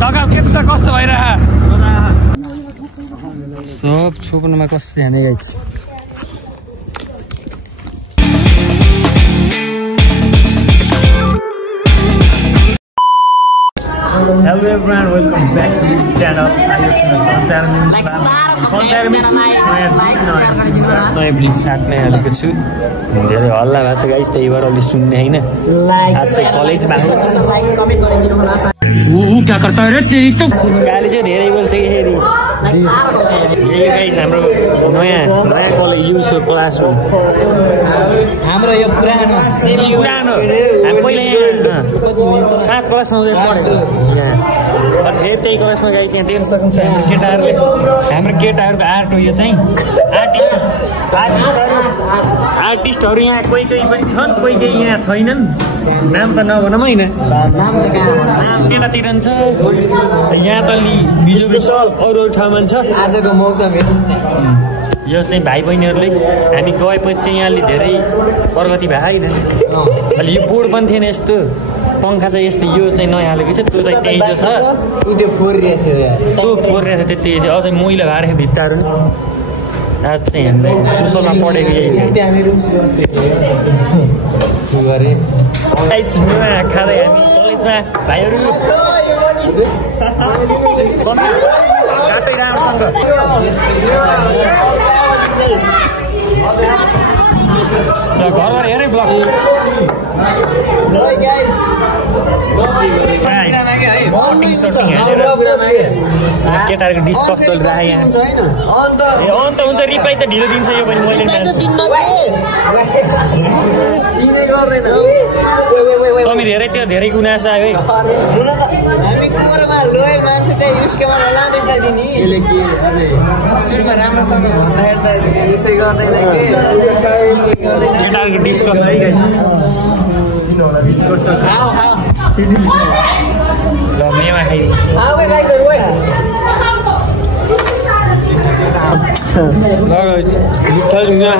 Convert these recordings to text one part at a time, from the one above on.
ढकाल के छ कस्तो भइरह सब छोप्नुमा कस्तो ध्यान guys Hello everyone, welcome back to the channel. नयाँ ब्लिग साथमै हालेको छु धेरै हल्ला भएको छ गाइस त्यही भएर अलि सुन्ने हैन आज चाहिँ कलेजमा क्या करता है रे तेरी तो गाली चाहिँ धेरै बोल्छ कि फेरि यही गाइस हाम्रो नयाँ कलेज युज क्लासरुम हाम्रो यो पुरानो हामी पहिले यहाँ 7 क्लासमा पढेको यहाँ फेरि त्यही क्लासमा गाइस यहाँ देख्न सक्नुहुन्छ हाम्रो केटाहरूको आर्ट हो यो चाहिँ आर्टिस्टहरू यहाँ कोही पनि छन् कोही यहाँ छैनन् नाम त नभनौँ होइन नाम त्यतातिर छ यहाँ त बिजु विशाल अरू ठाउँमा छ आजको मौसम यो चाहिँ भाइ बहिनीहरूले हामी गएपछि चाहिँ यहाँले धेरै प्रगति भएको होइन अलि यो बोर्ड पनि थिएन यस्तो पंखा चाहिँ यस्तो यो चाहिँ नयाँ हालेको छ त्यो चाहिँ त्यही छ त्यो फोरिरहेको थियो त्यही अझै मैला भएर भित्ताहरू आज चाहिँ हामीले सुसलमा पढेको यही खाँदै हामी कलेजमा भाइहरू काटै राम्रोसँग घरबाट हेरै ब्लग केटाहरूको डिस्कस चलिरहेको यहाँ अन्त हुन्छ रिप्लाई त ढिलो दिन्छ यो पनि मैले समीर हेरै त्यो धेरै गुनासो आयो केटाहरूको डिस्कस है ल मेवा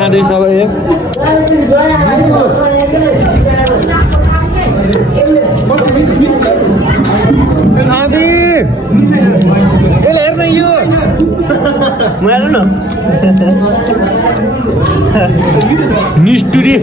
खाँदै सबै हेर्न यो हेर्नु न निष्ठुरी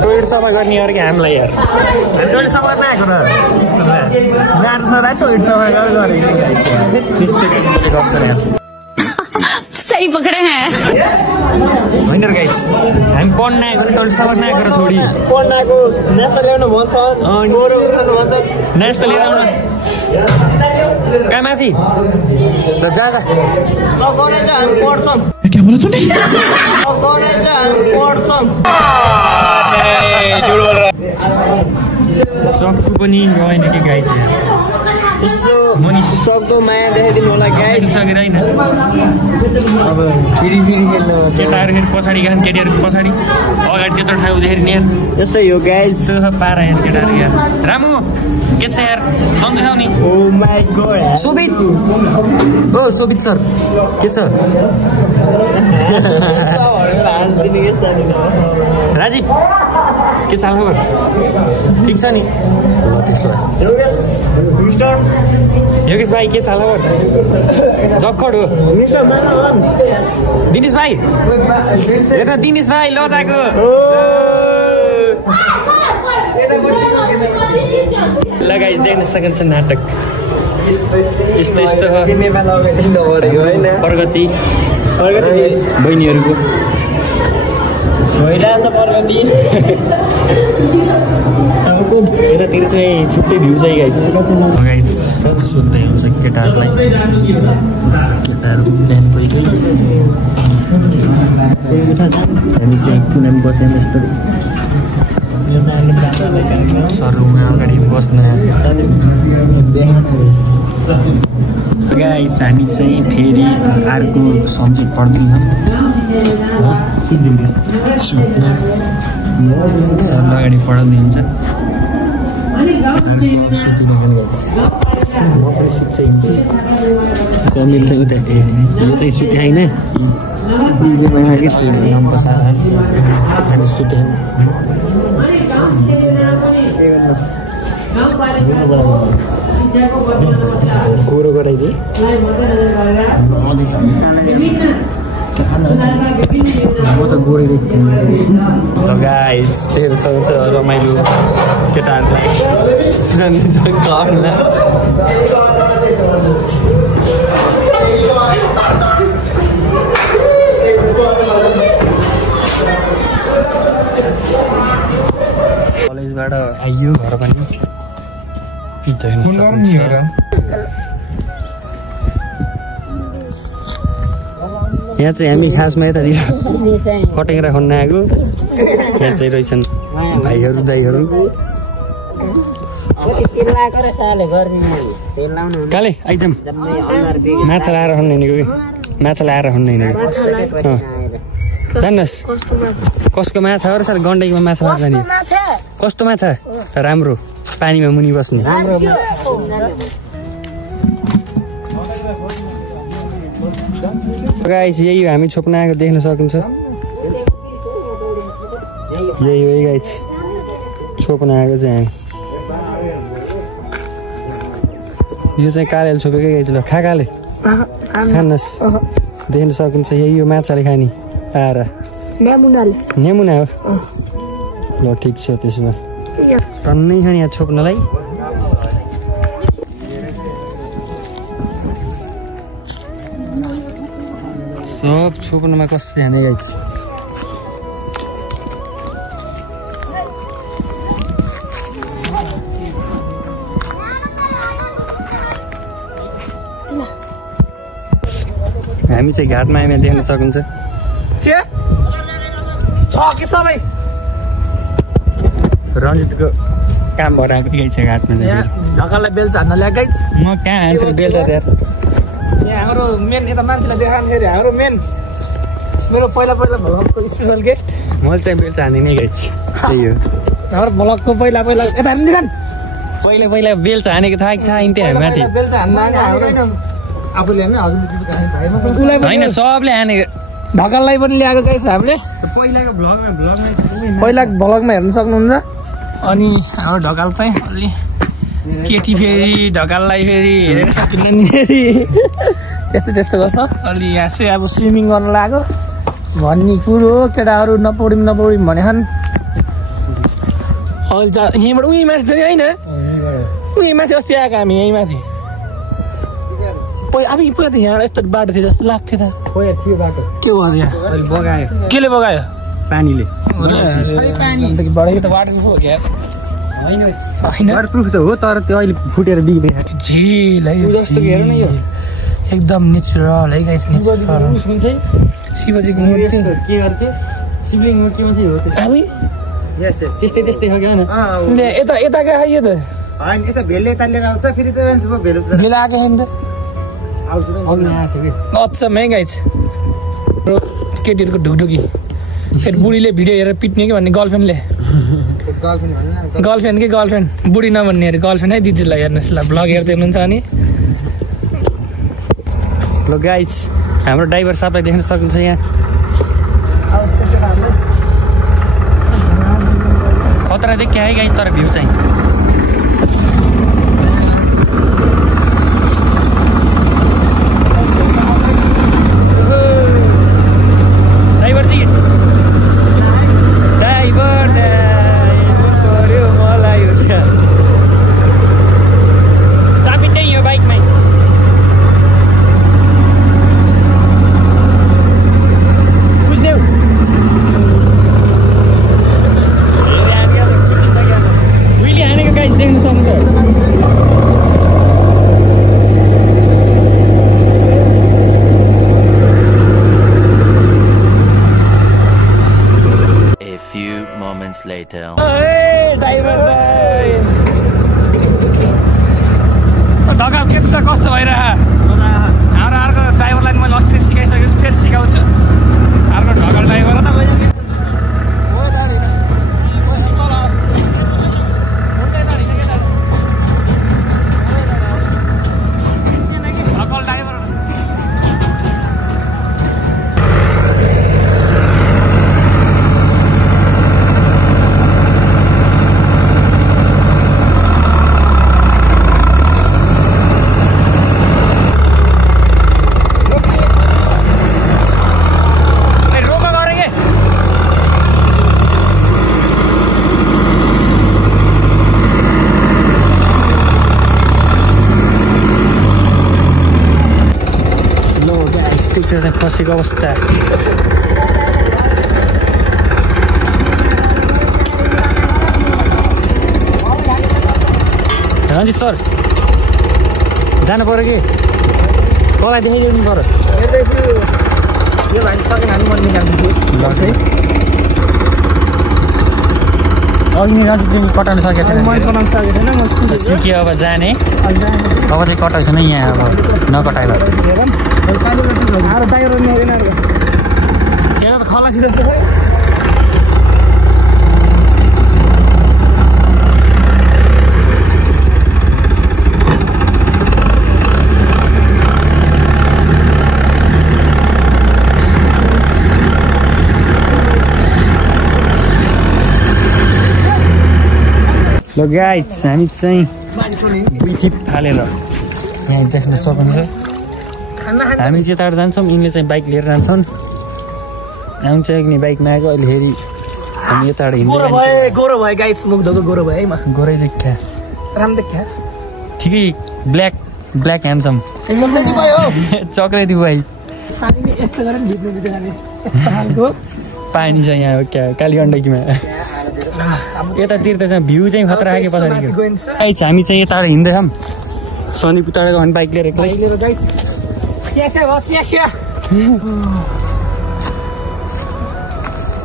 टोइलेट सफा गर्ने अरे कि हामीलाई यार टोइलेट सफा नआएको र स्कुलमा जानु छ टोइलेट सफा गर्छ सही पक्रे हैं होइन गाइस हामी पढ्न आएको टोइलेट सफा नआएको र थोडी पढ्न आएको नेस्ता ल्याउनु भन्छ नेस्ता लिएर आउन कहाँ माथि ल जाँदा सक्कु पनि गएन कि गाई चाहिँ सक्दो माया देखाइदिनु होला गाई सकेर होइन अब फेरि खेल्नु केटाहरू फेरि पछाडि गएन केटीहरूको पछाडि अगाडि त्यत्रो ठाउँ हुँदाखेरि नि यस्तै हो गाई पारा हेर्नु केटाहरू यार रामु के छ यार सन्चै छौ नि ओ माई गॉड सोभित ओ सोभित सर के छ राजीव के छ खबर ठिक छ नि योगेश भाइ के छ खबर जक्कड हो दिनेश भाइ हेर्न दिनेश भाइ लजाको लगाइस देख्न सकिन्छ नाटक यस्तो यस्तो प्रगति बहिनीहरूको भइरहेछ प्रगति यतातिर चाहिँ छुट्टै भ्यू चाहिँ गाइस सोध्दै हुन्छ केटाहरूलाई केटाहरू बिहान कोही हामी चाहिँ कुनै बस्यौँ यस्तो सरुमा अगाडि बस्न गाइस हामी चाहिँ फेरि अर्को सब्जेक्ट पढ्दैछौँ सर अगाडि पढाउँदै हुन्छ सुतिरहेको चलिल चाहिँ उता यो चाहिँ सुते होइन सुते गोरो गराइदिए म त गोरिदिएको गाइस तेरोसँग चाहिँ रमाइलो केटाहरूलाई जान्छ घरमा कलेजबाट आइयो घर पनि यहाँ चाहिँ हामी खासमा यतातिर कटेङ्ग्रा खन्न आएको यहाँ चाहिँ रहेछन् भाइहरू दाइहरू काले आइजाम माछा लाएर खन्न हिँडेको कि माछा लाएर खन्न हिँडेको जान्नुहोस् कसको माछा हो र सर गण्डकीमा माछा मार्छ नि कस्तो माछा राम्रो पानीमा मुनि बस्ने गाइस यही हो हामी छोप्न आएको देख्न सकिन्छ यही हो गाइस छोप्न आएको चाहिँ हामी यो चाहिँ कालेले छोपेकै गाइस ल खा काले खानुहोस् देख्न सकिन्छ यही हो माछाले खाने आएर नेमुना हो ल ठिक छ त्यसो भए टन्नै छ नि यहाँ छोप्नलाई सब छोप्नमा कसरी हाने गाइस हामी चाहिँ घाटमा आइमा देख्न सकिन्छ रञ्जितको काम भएर आएको गाइस घाटमा ढकाललाई बेल्चा हान्न ल्याएको गाइस म कहाँ हान्छु बेल्चा त्यहाँ यहाँ हाम्रो मेन यता मान्छेलाई देखाउँदाखेरि हाम्रो मेन मेरो पहिला भ्लगको स्पेसल गेस्ट मैले चाहिँ बेल्चा हान्ने गाइस त्यही हो हाम्रो भ्लगको पहिला यता हामी देखान पहिला बेल्चा हानेको थाहा इन्थ्यो हामी माथि बेल्चा हान्न आफूले होइन सबले हानेको ढकाललाई पनि ल्याएको गाइस हामीले पहिलाको पहिलाको भ्लगमा हेर्न सक्नुहुन्छ अनि हाम्रो ढकाल चाहिँ अलि केटी फेरि ढकाललाई फेरि हेरेर सकिन्न नि फेरि त्यस्तो गर्छ अलि यहाँ चाहिँ अब स्विमिङ गर्न लाग्यो भन्ने कुरो केटाहरू नपौडिम भने छन् अहिले यहीँबाट उहीँ माथि थियो होइन उहीँ माथि अस्ति आएको हामी यहीँ माथि अब पहिला त यहाँ यस्तो बाटो थियो जस्तो लाग्थ्यो त थियो बाटो के भयो यहाँ बगायो केले बगायो पानीले बढेको त वाटर प्रुफ हो क्या होइन वाटर प्रुफ त हो तर त्यो अहिले फुटेर बिग्दै झिल है एकदम नेचुरल है गाइस शिवजीको मूर्ति के गर्थ्यो शिवलिङ मूर्तिमा चाहिँ हो हामी त्यस्तै हो क्या यता क्या यो त होइन यता भेलले यता लिएर आउँछ फेरि त जान्छ भेलो भेला आएको छैन त अचम्मै गाइस केटीहरूको ढुकढुकी फेरि बुढीले भिडियो हेरेर पिट्ने कि भन्ने गर्लफ्रेन्डले गर्लफ्रेन्ड बुढी नभन्ने अरे गर्लफ्रेन्ड है दिदीलाई हेर्नुहोस् ल भ्लग हेर्दै हुनुहुन्छ अनि ल गाइस हाम्रो ड्राइभर साहबलाई देख्न सक्नुहुन्छ यहाँ खतरा देखियो है गाइस तर भ्यू चाहिँ ड्राइभर ढकाल के छ कस्तो भइरह हाम्रो अर्को ड्राइभरलाई मैले अस्ति सिकाइसकेछु फेरि सिकाउँछु अर्को ढकाल ड्राइभर त फसेको अवस्था रञ्जित सर जानु पर्यो कि कसलाई देखाइदिनु पर्यो यो भाइ सकेन भने म निकाल्छु ल चाहिँ अघि रञ्जित तिमी कटाउनु सकेको थिएन मैले कटाउनु सकेको थिएन म सिकेँ अब जाने अब चाहिँ कटाएको छैन यहाँ अब नकटाएर त खलासी जस्तो खै ल गाइस हामी चाहिँ दुई टिप हालेर यहाँ देख्न सक्नुहुन्छ हामी चाहिँ यताबाट जान्छौँ यिनले चाहिँ बाइक लिएर जान्छन् हामी चाहिँ नि बाइकमा आएको अहिले फेरि हामी यताबाट हिँड्दै गोरो भयो गाइस मुख धोको गोरो भयो है म गोरै देखा राम्रो देखा ठिकै ब्ल्याक ह्यान्डसम चक्लेटी भाइ पानी छ यहाँ क्या कालीगण्डकीमा यतातिर त चाहिँ भ्यू चाहिँ खतरा आएको पछाडि हामी चाहिँ यताबाट हिँड्दैछौँ सनी पुताबाट भने बाइक लिएर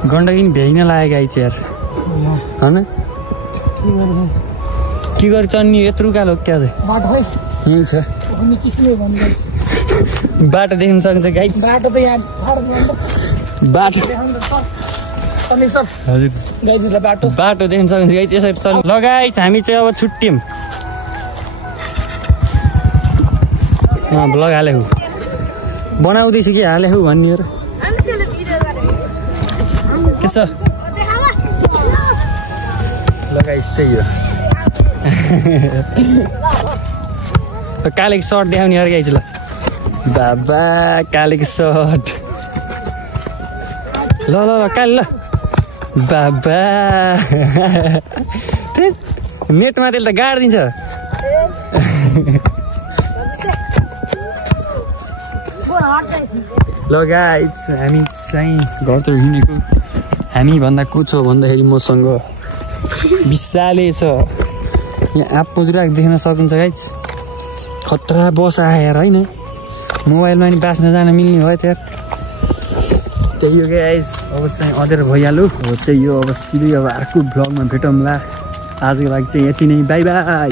गण्डकी नि भ्याइन लाग्यो गाई चाहिँ यार होइन के गरी चन्नी यत्रो कालो क्या चाहिँ यहीँ छ बाटो देख्न सक्छ गाई बाटो देख्न सक्छ गाई त्यसरी चल लगाइ हामी चाहिँ अब छुट्यौँ ब्लग हालेको बनाउँदैछु कि हालेको भन्नेहरू के छ लगाइस् त्यही हो कालेको सर्ट देखाउने अरू गाइस ल बाबा कालेको सर्ट ल ल ल काले ल बाबा नेटमा त्यसले त गाडिदिन्छ ल गाइस हामी चाहिँ घरतिर हिँडेको हामी भन्दा को छ भन्दाखेरि मसँग विशालै छ यहाँ आँप पुजुराक देख्न सक्नुहुन्छ गाइस खतरा बस आएर होइन मोबाइलमा नि बाँच्न जान मिल्ने भयो त्यहाँ त्यही हो गाइस अब चाहिँ अँधेर भइहाल्यो अब चाहिँ यो अब सिधै अब अर्को भ्लगमा भेटौँला आजको लागि चाहिँ यति नै बाई बाई